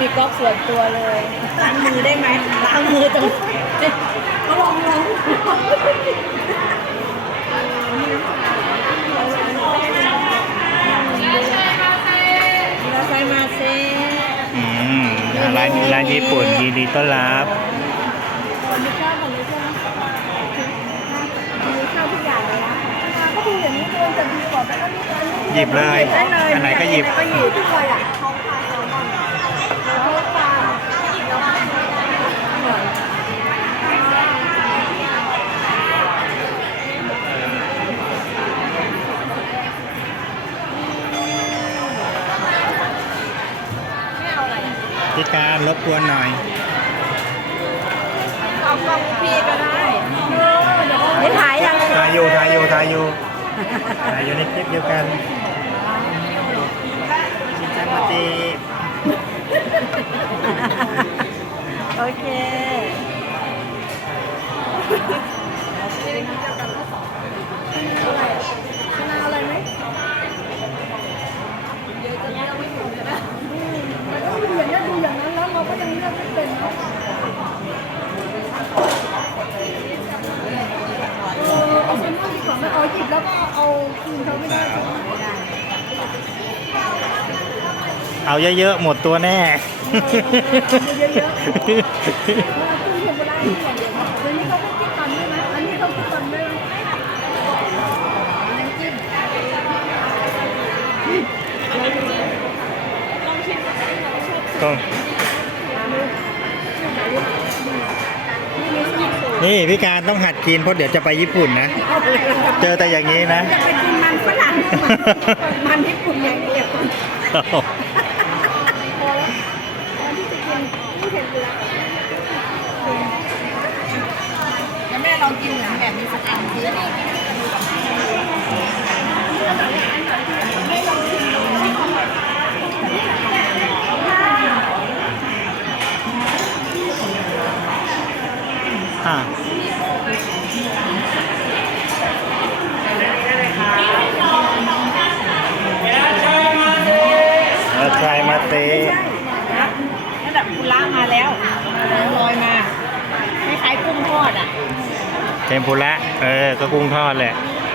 มีก๊อกส่วนตัวเลยล้างมือได้ไหมล้างมือตรงเขาลองลองเราใส่มาเซ่อืมร้านร้านญี่ปุ่นยินดีต้อนรับผมไม่ชอบผมไม่ชอบผมไม่ชอบทุกอย่างเลยนะก็ดูอย่างนี้ดูจะดีกว่าแต่ก็นี่ก็หยิบเลยได้เลย อันไหนก็หยิบ ก็หยิบทุกคนอะท้องปลาแซลมอนท้องปลา พี่การรบกวนหน่อยเอากล้องพี่ก็ได้ไม่ถ่ายยังถ่ายอยู่ถ่ายอยู่ถ่ายอยู่ถ่ายอยู่ในคลิปเดียวกันชินจังปาติโอเคคณะอะไรไหมเดี๋ยวจะเลือกไม่ถูกเลยนะมันก็ดูอย่างนี้ดูอย่างนั้นแล้วเราก็ยังเลือกไม่เป็นเนาะเออเอาเป็นว่าดีกว่าไหมเอาหยิบแล้ว ก็เอาคืนเขาไม่ได้ใช่ไหมไม่ได้เอาเยอะๆหมดตัวแน่ เยอะๆเออตู้เทมปุระนี่ก่อนเดี๋ยวเดี๋ยวนี้เขาไม่คิดตันด้วยไหมอันนี้เขาคิดตันด้วยไหมน้ำจิ้ม ต้อง นี่มีซีฟู้ดนี่พี่การต้องหัดกินเพราะเดี๋ยวจะไปญี่ปุ่นนะ เจอแต่อย่างนี้นะ จะไปกินมันฝรั่งมันญี่ปุ่นอย่างเดียวพอแล้วตอนที่จะกินตู้เทมปุระแล้วแม่ลองกินหนังแบบมีสตังค์ซื้อ อะแล้วใครมาเตะระดับกุละมาแล้วลอยมาคล้ายๆกุ้งทอดอะ เทมปุระ เออ ก็กุ้งทอดแหละเ